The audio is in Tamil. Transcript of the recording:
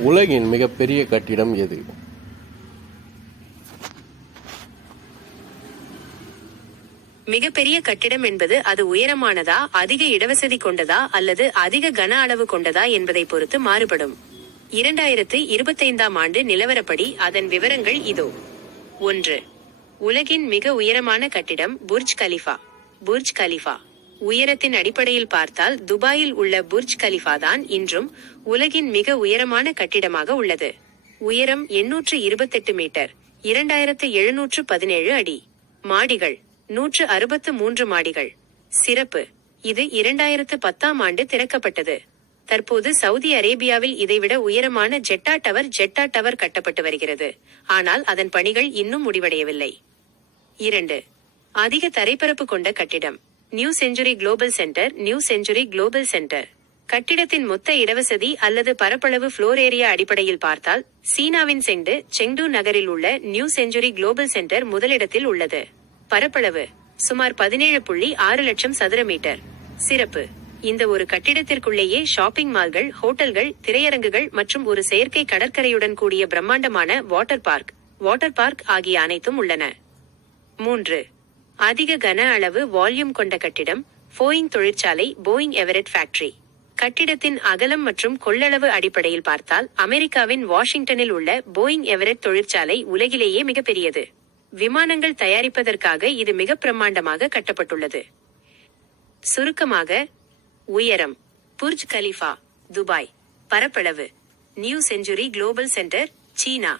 உலகின் மிகப்பெரிய கட்டிடம் எது? மிகப்பெரிய கட்டிடம் என்பது அது உயரமானதா, அதிக இடவசதி கொண்டதா அல்லது அதிக கன அளவு கொண்டதா என்பதை பொறுத்து மாறுபடும். 2025ஆம் ஆண்டு நிலவரப்படி அதன் விவரங்கள் இதோ. 1. உலகின் மிக உயரமான கட்டிடம் புர்ஜ் கலிஃபா. புர்ஜ் கலிஃபா உயரத்தின் அடிப்படையில் பார்த்தால் துபாயில் உள்ள புர்ஜ் கலிஃபா தான் இன்றும் உலகின் மிக உயரமான கட்டிடமாக உள்ளது. உயரம் 828 மீட்டர், 2717 அடி. மாடிகள் 163 மாடிகள். சிறப்பு: இது 2010ஆம் ஆண்டு திறக்கப்பட்டது. தற்போது சவுதி அரேபியாவில் இதைவிட உயரமான ஜெட்டா டவர் கட்டப்பட்டு வருகிறது. ஆனால் அதன் பணிகள் இன்னும் முடிவடையவில்லை. 2. அதிக தரைப்பரப்பு கொண்ட கட்டிடம் new century global centre. New century global centre கட்டிடத்தின் மொத்த இடவசதி அல்லது பரப்பளவு ஃப்ளோர் ஏரியா அடிப்படையில் பார்த்தால் சீனாவின் செங்டு நகரில் உள்ள நியூ செஞ்சுரி குளோபல் சென்டர் முதலிடத்தில் உள்ளது. பரப்பளவு சுமார் 17.6 லட்சம் சதுர மீட்டர். சிறப்பு: இந்த ஒரு கட்டிடத்திற்குள்ளேயே ஷாப்பிங் மால்கள், ஹோட்டல்கள், திரையரங்குகள் மற்றும் ஒரு செயற்கை கடற்கரையுடன் கூடிய பிரம்மாண்டமான வாட்டர் பார்க் ஆகிய அனைத்தும் உள்ளன. 3. அதிக கன அளவு வால்யூம் கொண்ட கட்டிடம் போயிங் தொழிற்சாலை. போயிங் எவரெட் ஃபேக்டரி கட்டிடத்தின் அகலம் மற்றும் கொள்ளளவு அடிப்படையில் பார்த்தால் அமெரிக்காவின் வாஷிங்டனில் உள்ள போயிங் எவரெட் தொழிற்சாலை உலகிலேயே மிகப்பெரியது. விமானங்கள் தயாரிப்பதற்காக இது மிக பிரம்மாண்டமாக கட்டப்பட்டுள்ளது. சுருக்கமாக: உயரம் புர்ஜ் கலிஃபா, துபாய். பரப்பளவு நியூ செஞ்சுரி குளோபல் சென்டர், சீனா.